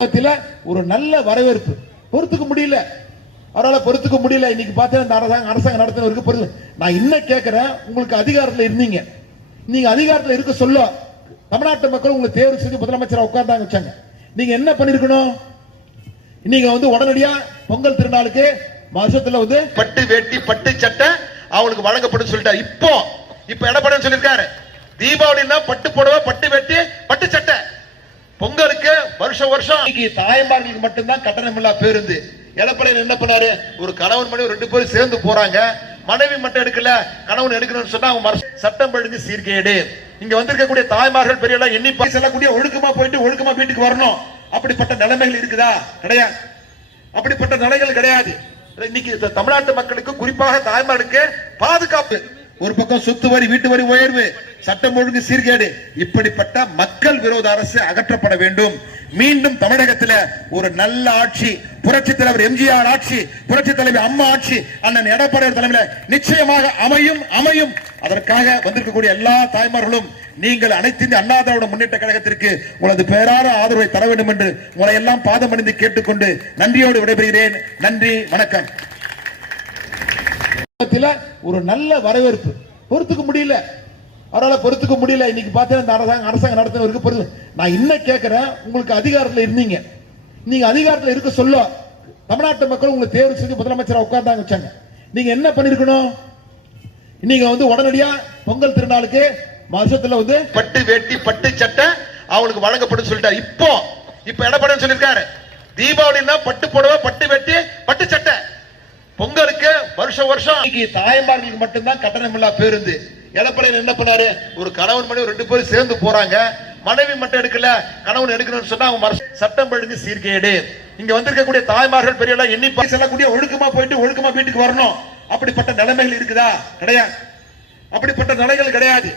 ஒரு நல்ல வரவேற்பு பொறுத்துக்க முடியல, அவரால் பொறுத்துக்க முடியல. இன்னைக்கு பார்த்தா அரசாங்கம் நடத்தினவருக்கு பொறுத்து. நான் இன்னும் கேட்கிறேன், உங்களுக்கு அதிகாரத்தில் இருந்தீங்க, நீங்க அதிகாரத்தில் இருக்க சொல்ல தமிழ்நாட்டு மக்கள் உங்களை தேர்வு செஞ்சு முதலமைச்சரை உட்கார்ந்தாங்க வச்சாங்க. நீங்க என்ன பண்ணிருக்கணும்? நீங்க உடனடியா பொங்கல் திருநாளுக்கு வருஷத்துல பட்டு வேட்டி பட்டு சட்டை அவங்களுக்கு வழங்கப்படும் சொல்லிட்டாரு. இப்போ எடப்பாடி சொல்லிருக்காரு, தீபாவளினா பட்டு புடவை பட்டு வேட்டி பட்டு சட்டை, பொங்கலுக்கு வருஷம் தாய்மார்களுக்கு மட்டும்தான் கட்டணம் இல்லா பேருந்து. எடப்பாடி என்ன பண்ணாரு, ஒரு கணவன் மனைவி 2 பேரும் சேர்ந்து போறாங்க, மனைவி மட்டும் எடுக்கல கணவன் எடுக்கணும்னு சொன்னா அவங்க சட்டம் ஒழுங்கு சீர்கேடு. இங்க வந்திருக்கக்கூடிய தாய்மார்கள் பெரியெல்லாம் எண்ணி செல்லக்கூடிய ஒழுக்கமா போயிட்டு ஒழுக்கமா வீட்டுக்கு வரணும். அப்படிப்பட்ட நிலைமைகள் இருக்குதா? கிடையாது. அப்படிப்பட்ட நிலைகள் கிடையாது. இன்னைக்கு தமிழ்நாட்டு மக்களுக்கு குறிப்பாக தாய்மார்களுக்கு பாதுகாப்பு, ஒரு பக்கம் சொத்து வரி வீட்டு வரி உயர்வு, சட்டம் ஒழுங்கு சீர்கேடு, இப்படிப்பட்ட மக்கள் விரோத அரசு அகற்றப்பட வேண்டும். மீண்டும் தமிழகத்தில் ஒரு நல்ல ஆட்சி, புரட்சி தலைவர் எம்ஜிஆர் ஆட்சி, புரட்சி தலைவர் அம்மா ஆட்சி, அண்ணன் எடப்பாடி தலைமையில் நிச்சயமாக அமையும். அதற்காக வந்திருக்கக்கூடிய எல்லா தாய்மார்களும் நீங்கள் அனைத்து இந்திய அண்ணா திராவிட முன்னேற்ற கழகத்திற்கு உங்களது பேரான ஆதரவை தர வேண்டும் என்று உங்களை எல்லாம் பாதமணிந்து கேட்டுக்கொண்டு நன்றியோடு விடைபெறுகிறேன். நன்றி, வணக்கம். ஒரு நல்ல வரவேற்பு பொறுத்துக்க முடியல, அவரால் பொறுத்துக்க முடியல. இன்னைக்கு பார்த்தா அரசாங்கம் நடத்தினவருக்கு பொறுத்து. நான் இன்னும் கேட்கிறேன், உங்களுக்கு அதிகாரத்தில் இருந்தீங்க, நீங்க அதிகாரத்தில் இருக்க சொல்ல தமிழ்நாட்டு மக்கள் உங்களை தேர்வு செஞ்சு முதலமைச்சரை உட்கார்ந்தாங்க வச்சாங்க. நீங்க என்ன பண்ணிருக்கணும்? நீங்க உடனடியா பொங்கல் திருநாளுக்கு வருஷத்துல பட்டு வேட்டி பட்டு சட்டை அவங்களுக்கு வழங்கப்படும் சொல்லிட்டாரு. இப்போ எடப்பாடி சொல்லிருக்காரு, தீபாவளினா பட்டு புடவை பட்டு வேட்டி பட்டு சட்டை, பொங்கலுக்கு வருஷம் தாய்மார்களுக்கு மட்டும்தான் கட்டணம் இல்லா பேருந்து. எடப்பாடி என்ன பண்ணாரு, ஒரு கணவன் மனைவி 2 பேரும் சேர்ந்து போறாங்க, மனைவி மட்டும் எடுக்கல கணவன் எடுக்கணும்னு சொன்னா அவங்க சட்டம் ஒழுங்கு சீர்கேடு. இங்க வந்திருக்கக்கூடிய தாய்மார்கள் பெரியெல்லாம் எண்ணி செல்லக்கூடிய ஒழுக்கமா போயிட்டு ஒழுக்கமா வீட்டுக்கு வரணும். அப்படிப்பட்ட நிலைமைகள் இருக்குதா? கிடையாது. அப்படிப்பட்ட நிலைகள் கிடையாது.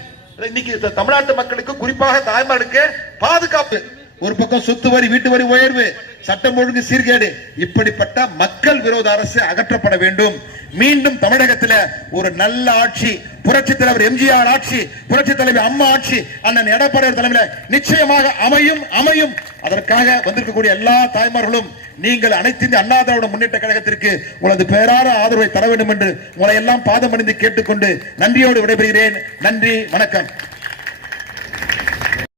இன்னைக்கு தமிழ்நாட்டு மக்களுக்கு குறிப்பாக தாய்மார்களுக்கு பாதுகாப்பு, ஒரு பக்கம் சொத்து வரி வீட்டு வரி உயர்வு, சட்டம் ஒழுங்கு சீர்கேடு, இப்படிப்பட்ட மக்கள் விரோத அரசு அகற்றப்பட வேண்டும். மீண்டும் தமிழகத்தில் ஒரு நல்ல ஆட்சி, புரட்சி தலைவர் எம்ஜிஆர் ஆட்சி, புரட்சி தலைவர் அம்மா ஆட்சி, அண்ணன் எடப்பாடி தலைமையில் நிச்சயமாக அமையும். அதற்காக வந்திருக்கக்கூடிய எல்லா தாய்மார்களும் நீங்கள் அனைத்து இந்திய அண்ணா திராவிட முன்னேற்ற கழகத்திற்கு உங்களது பேரான ஆதரவை தர வேண்டும் என்று உங்களை எல்லாம் பாதமணிந்து கேட்டுக்கொண்டு நன்றியோடு விடைபெறுகிறேன். நன்றி, வணக்கம்.